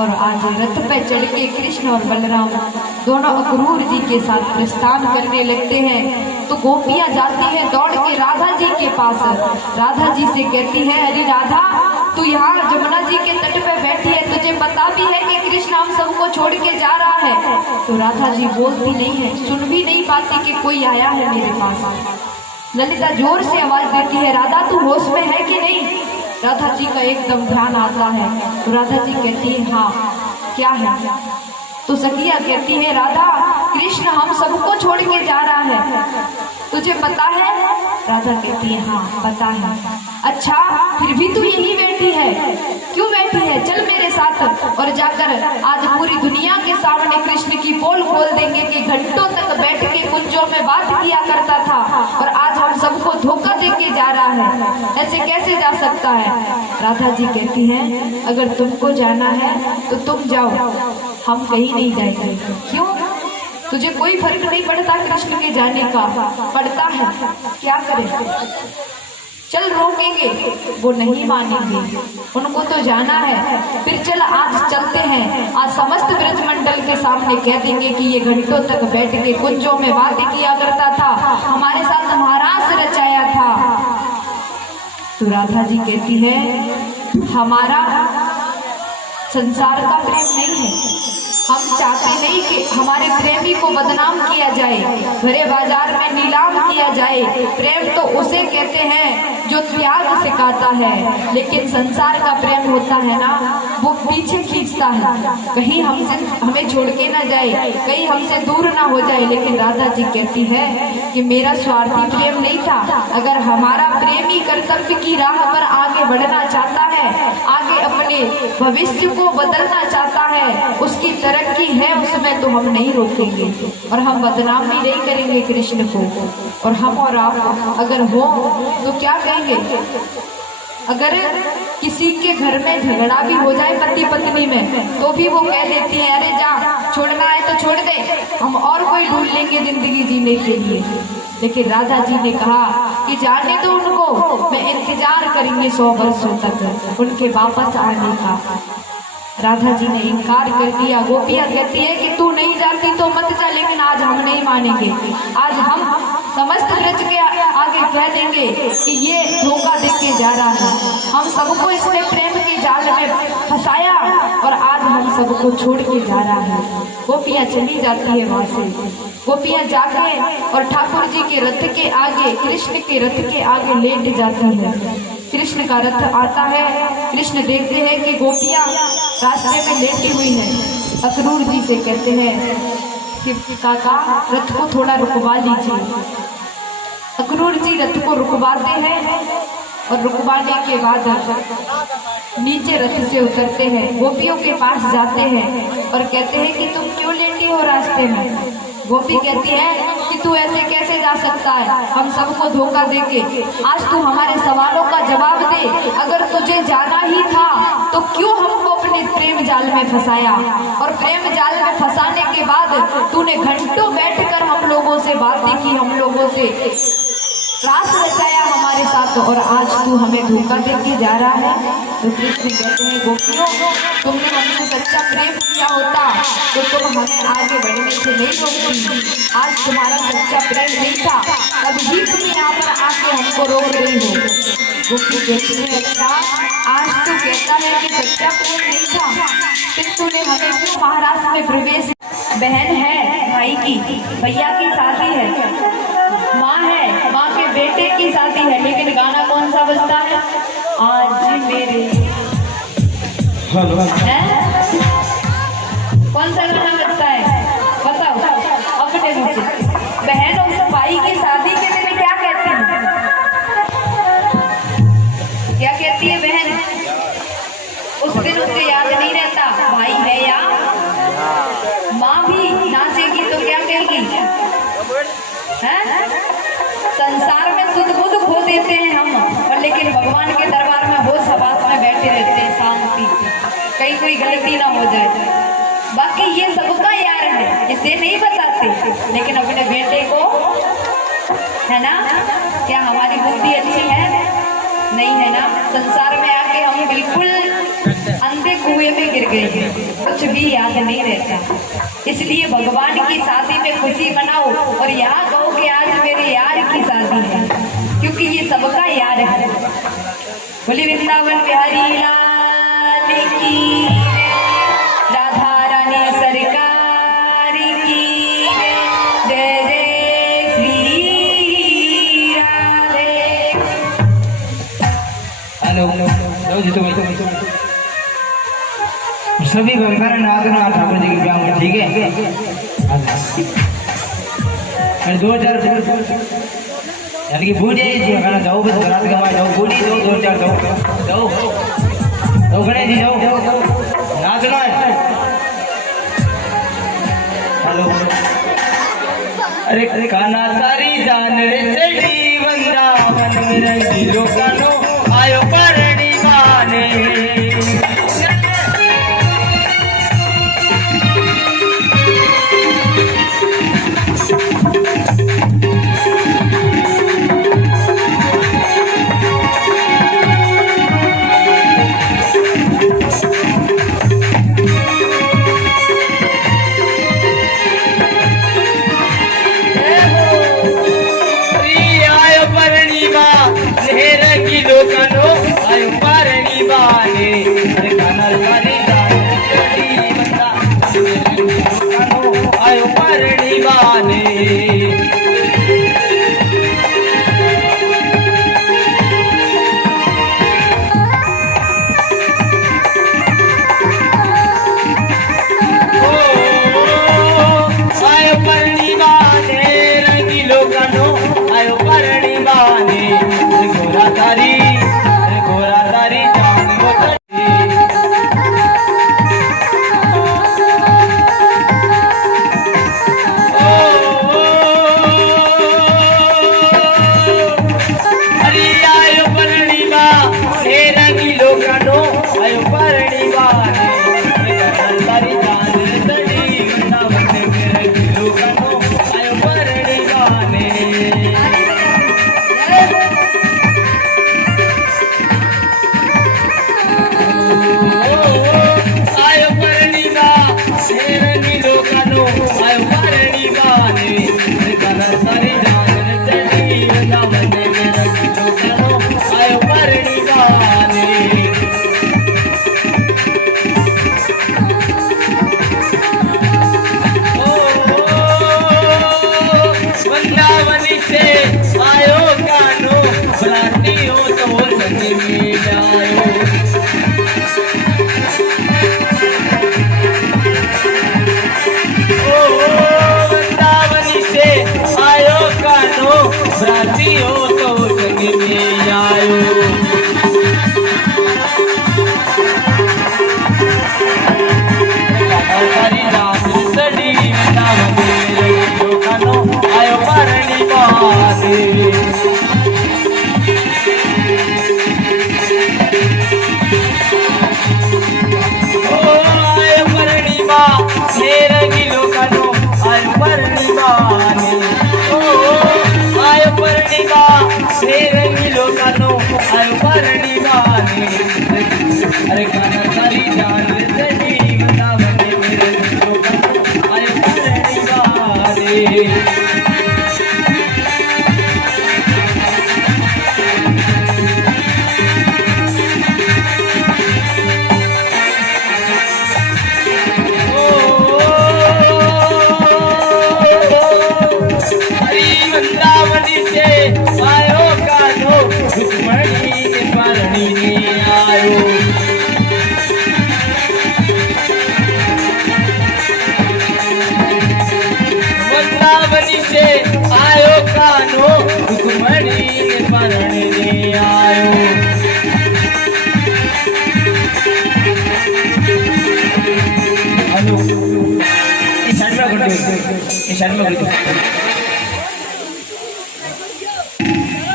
और आज रथ पे चढ़ के कृष्ण और बलराम दोनों अक्रूर जी के साथ प्रस्थान करने लगते हैं तो गोपियां जाती हैं दौड़ के राधा जी के पास। राधा जी से कहती है अरे राधा तू यहाँ जमुना जी के तट पे बैठी है, तुझे पता भी है कि कृष्ण हम सबको छोड़ के जा रहा है। तो राधा जी बोलती नहीं है, सुन भी नहीं पाती कि कोई आया है मेरे पास। ललिता जोर से आवाज देती है राधा तू होश में है कि नहीं। राधा जी का एकदम ध्यान आता है तो राधा जी कहती है हाँ क्या है। तो सखिया कहती है राधा कृष्ण हम सबको छोड़ के जा रहा है, तुझे पता है। राधा कहती है हाँ पता है। अच्छा फिर भी तू यही बैठी है, क्यों बैठी है, चल मेरे साथ और जाकर आज पूरी दुनिया के सामने कृष्ण की पोल खोल देंगे कि घंटों तक बैठ के कुंजों में बात किया करता था और आज हम सबको धोखा दे के जा रहा है, ऐसे कैसे जा सकता है। राधा जी कहती हैं अगर तुमको जाना है तो तुम जाओ, हम कहीं नहीं जाएंगे। क्यों, तुझे कोई फर्क नहीं पड़ता कृष्ण के जाने का? पड़ता है, क्या करें, चल रोकेंगे, वो नहीं मानेंगे, उनको तो जाना है। फिर चल आज चलते हैं, आज समस्त ब्रजमंडल के सामने कह देंगे कि ये घंटों तक बैठ के कुंजों में बातें किया करता था, हमारे साथ महाराज रचाया था। तो राधा जी कहती है हमारा संसार का प्रेम नहीं है, हम चाहते नहीं कि हमारे प्रेमी को बदनाम किया जाए, भरे बाजार में नीलाम किया जाए। प्रेम तो उसे कहते हैं जो त्याग सिखाता है, लेकिन संसार का प्रेम होता है ना वो पीछे खींचता है, कहीं हमसे हमें छोड़ के ना जाए, कहीं हमसे दूर ना हो जाए। लेकिन राधा जी कहती है कि मेरा स्वार्थी प्रेम नहीं था, अगर हमारा प्रेमी कर्तव्य की राह पर आगे बढ़ना चाहता है, आगे अपने भविष्य को बदलना चाहता है, उसकी तरक्की है उसमें, तो हम नहीं रोकेंगे और हम बदनाम भी नहीं करेंगे कृष्ण को। और हम और आप अगर हो तो क्या कहेंगे, अगर किसी के घर में झगड़ा भी हो जाए पति पत्नी में तो भी वो कह देती है अरे जा, छोड़ना है तो छोड़ दे, हम और कोई ढूंढ लेंगे जिंदगी जीने के लिए। लेकिन राधा जी ने कहा कि जाने दो उनको, मैं इंतजार करेंगे 100 वर्षों तक उनके वापस आने का। राधा जी ने इनकार कर दिया। गोपियां कहती है कि तू नहीं जाती तो मत जा, लेकिन आज हम नहीं मानेंगे, आज हम समस्त ब्रज के आगे कह देंगे कि ये धोखा देके जा रहा है, हम सबको इसने प्रेम के जाल में फंसाया और आज हम सबको छोड़ के जा रहा है। गोपियां चली जाती है वहां से। गोपियां जाके और ठाकुर जी के रथ के आगे, कृष्ण के रथ के आगे लेट जाती है। कृष्ण का रथ आता है, कृष्ण देखते हैं कि गोपियां रास्ते में लेटी हुई है। अक्रूर जी से कहते हैं कि काका रथ को थोड़ा रुकवा लीजिए। अक्रूर जी रथ को रुकवाते हैं और रुकवाने के बाद नीचे रथ से उतरते हैं, गोपियों के पास जाते हैं और कहते हैं कि तुम क्यों लेटी हो रास्ते में। गोपी कहती है कि तू ऐसे कैसे जा सकता है, हम सबको धोखा देके। आज तू हमारे सवालों का जवाब दे, अगर तुझे जाना ही था तो क्यों हमको अपने प्रेम जाल में फंसाया, और प्रेम जाल में फंसाने के बाद तूने घंटों बैठकर हम लोगों से बातें की, हम लोगों से रास रचाया हमारे साथ, और आज तू हमें धोखा देके जा रहा है। तो कृष्ण कहते हैं गोपियों, तुमने हमसे सच्चा प्रेम किया होता तो तुम हमें आगे बढ़ने से नहीं रोकती। आज तुम्हारा सच्चा प्रेम नहीं था, तब भी तुम यहाँ पर आके हमको रोक रही हो। गोपी कहती है अच्छा, आज तू कहता है कि सच्चा प्रेम नहीं था, फिर तूने हमें क्यों महाराज में प्रवेश। बहन है भाई की, भैया की शादी है, माँ है, माँ के बेटे की शादी है, लेकिन गाना कौन सा बजता है? आज मेरे है? कौन सा गाना बजता है बताओ अपने मुझे। बहन उस भाई की शादी के दिन क्या कहती है? क्या कहती है बहन? उस दिन उसे याद नहीं रहता भाई है या माँ भी नाचेगी तो क्या कहेगी है? संसार में सुध बुध खो देते हैं हम, और लेकिन भगवान के दरबार में होश हवास में बैठे रहते हैं शांति से, कहीं कोई गलती ना हो जाए। बाकी ये सबका यार है, इसे नहीं बताते, लेकिन अपने बेटे को है ना। क्या हमारी बुद्धि अच्छी है? नहीं है ना। संसार में आके हम बिल्कुल अंधे कुएं में गिर गए, कुछ भी याद नहीं रहता। इसलिए भगवान की शादी में खुशी मनाओ और यहाँ कहो कि आज मेरे यार की शादी है, क्योंकि ये सबका यार है। बोली वृंदावन बिहारी लाल की, राधा रानी सरकार की, जय जय श्री राधे। हेलो सभी भगवान नाथना ठाकुर जी की ब्याह में, ठीक है। दो चार यानी कि भूल जाइए खाना जाओ, बस रात का जाओ, बोली दो चार जाओ गणेश जी जाओ, नाचना है। हेलो अरे काना तारी जान रे चढ़ी वृंदावन में रंगी लोकानो आयो परणी माने। Hey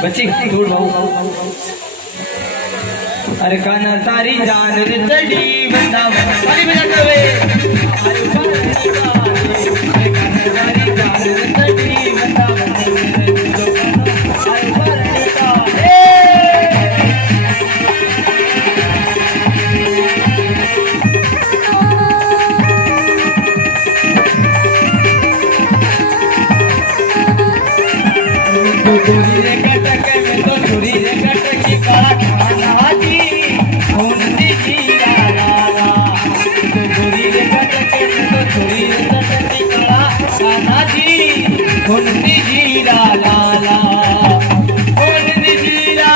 बच्ची दूर बहु अरे काना तारी जान रे चढ़ी वृंदावन ताली बजाते हुए अरे काना तारी जान रे चढ़ी वृंदावन चोरी रे कटक में तो चोरी रे कटक की काला खाना जी होंदी जी लाला तो चोरी रे कटक में तो चोरी रे कटक की काला खाना जी होंदी जी लाला होंदी जी ला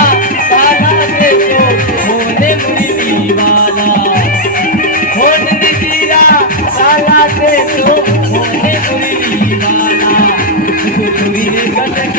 काला से तो होने मुरी दीवाना होंदी जी ला काला से तो होने मुरी दीवाना तो चोरी रे कटक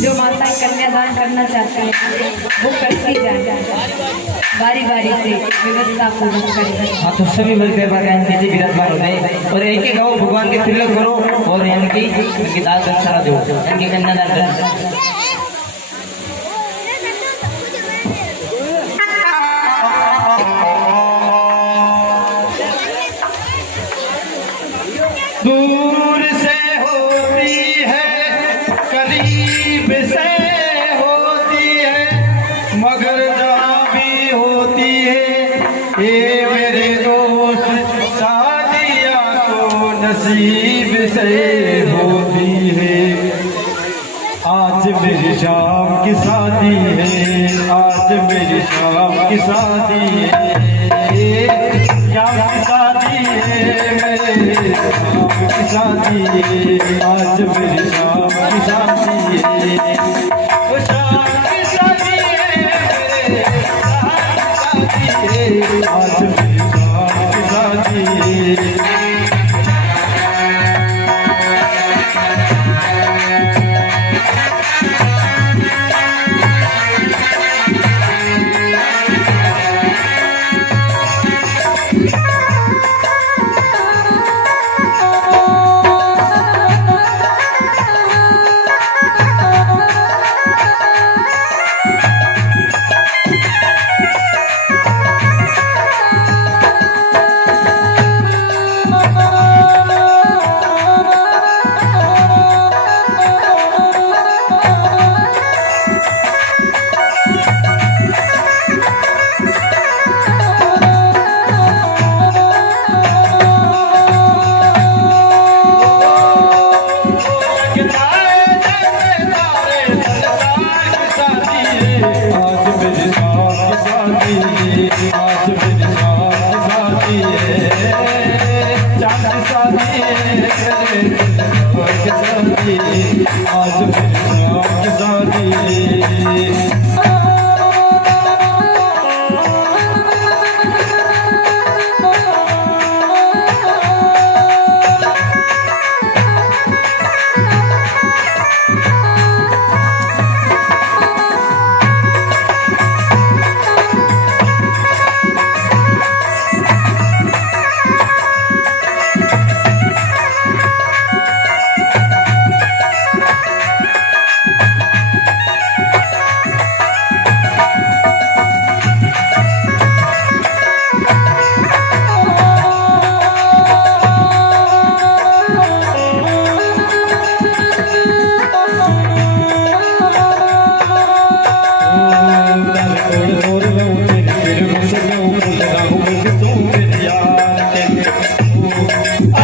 जो माताएं कन्यादान करना चाहती हैं वो करती जाए बारी बारी से व्यवस्था पूर्ण करें। हाँ तो सभी मिलकर भगवान के जी विराजमान होते हैं और एक एक गाँव भगवान के तिलक करो और इनकी दाल दक्षिणा दो, इनकी कन्यादान करो। दूर से होती है करीब से होती है मगर जहाँ भी होती है ये मेरे दोस्त शादियाँ तो नसीब से होती है। आज मेरी शाम की शादी है, आज मेरी शाम की शादी है, शाम की शादी है मेरे शाम की शादी है, आज मेरी शाम की शादी है, ओ शाम की शादी है मेरे शाम की शादी है, आज मेरी शाम की शादी है। शादी मेरे दिलदार की शादी, आज मेरे श्याम की शादी।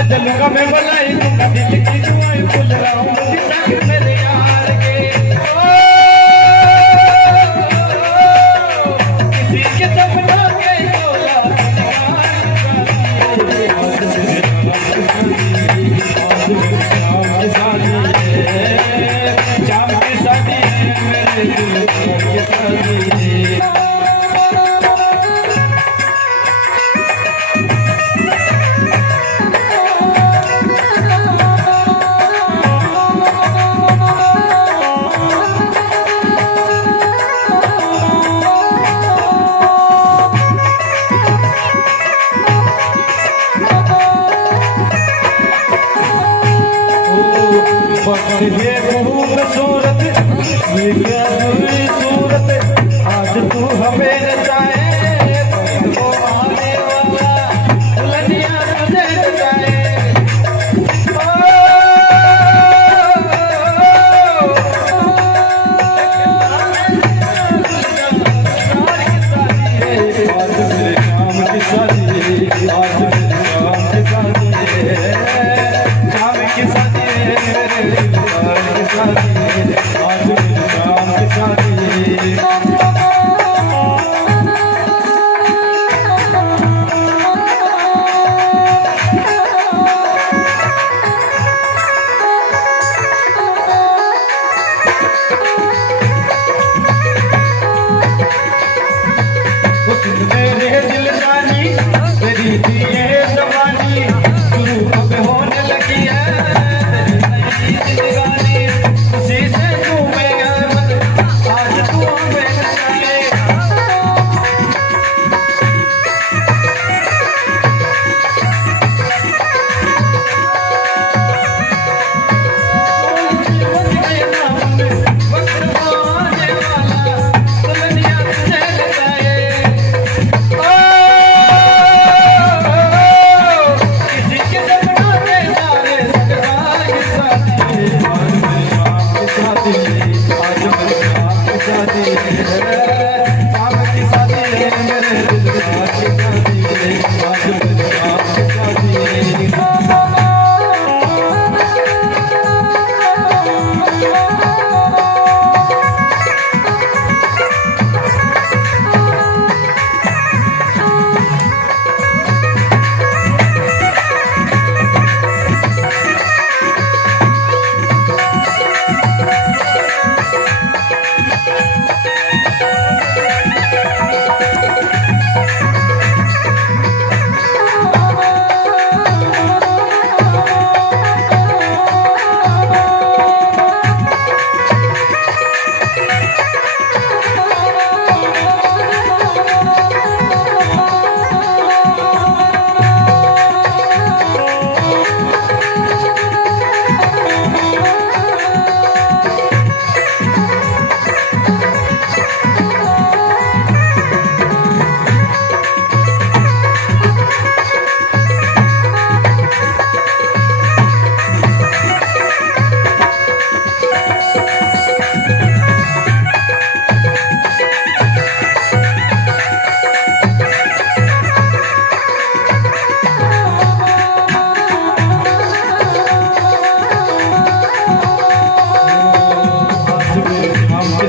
चलूंगा मैं बुलाई दूंगा दिल की दुआएं भूल रहा हूँ मेरे यार के। किसी के सपना के बोला शाम की शादी मेरे दिल की शादी। ये खूबसूरत ये क्या हुई सूरत, आज तू हमें नचाए वो आने वाला दुल्हनिया तुझे नचाए। आज मेरे काम की शादी, आज मेरे काम की शादी, शाम की शादी मेरे आज मेरे शाम की शादी। मेरे दिल जानी तेरी थी ये जवानी, शुरू अब होने लगी है तेरी नई जिंदगानी। उसी से तू मैं आज तू हमें नचाए।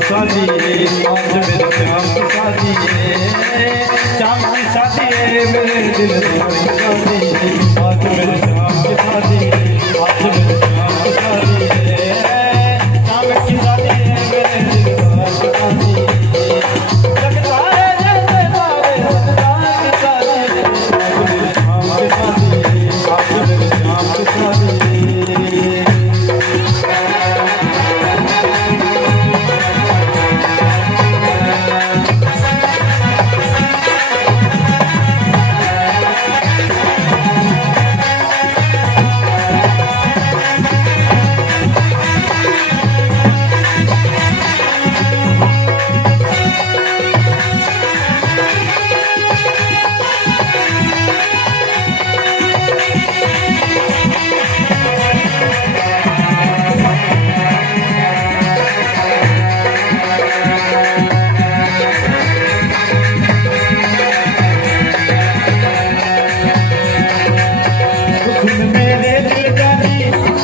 शादी आज मेरे श्याम की शादी है, श्याम की शादी है मेरे दिल की शादी, आज मेरे श्याम की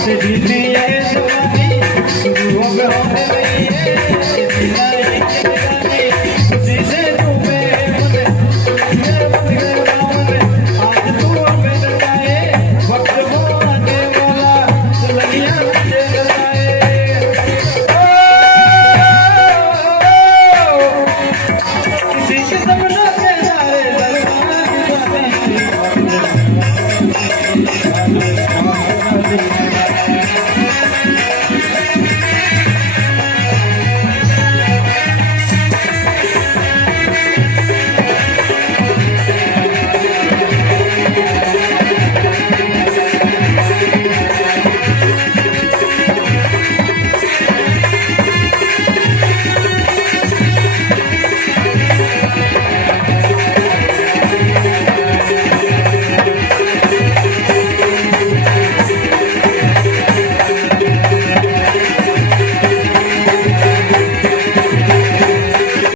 तेरी थी ये जवानी शुरू अब होने लगी है तेरी नई जिंदगानी खुशी से झूमे मन मेरा बन गया दामन आज तू हमें जगाए वक्त वो आने वाला दुल्हनिया मुझे जलाए किसी के सपनों के सारे दरबार की बातें